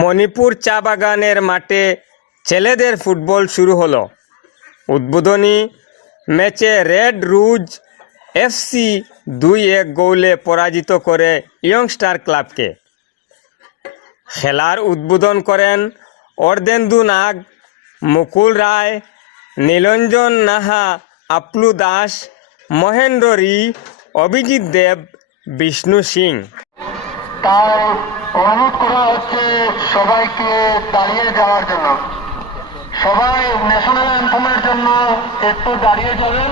মণিপুর চা বাগানের মাঠে ছেলেদের ফুটবল শুরু হলো। উদ্বোধনী ম্যাচে রেড রুজ এফসি 2-1 গোলে পরাজিত করে ইয়ংস্টার ক্লাবকে। খেলার উদ্বোধন করেন অর্ধেন্দু নাগ, মুকুল রায়, নীলঞ্জন নাহা, আপলু দাস, মহেন্দ্র রি, অভিজিৎ দেব, বিষ্ণু সিং। তাই অনুরোধ করা হচ্ছে সবাইকে দাঁড়িয়ে যাওয়ার জন্য। সবাই ন্যাশনাল অ্যান্থেমের জন্য একটু দাঁড়িয়ে যাবেন।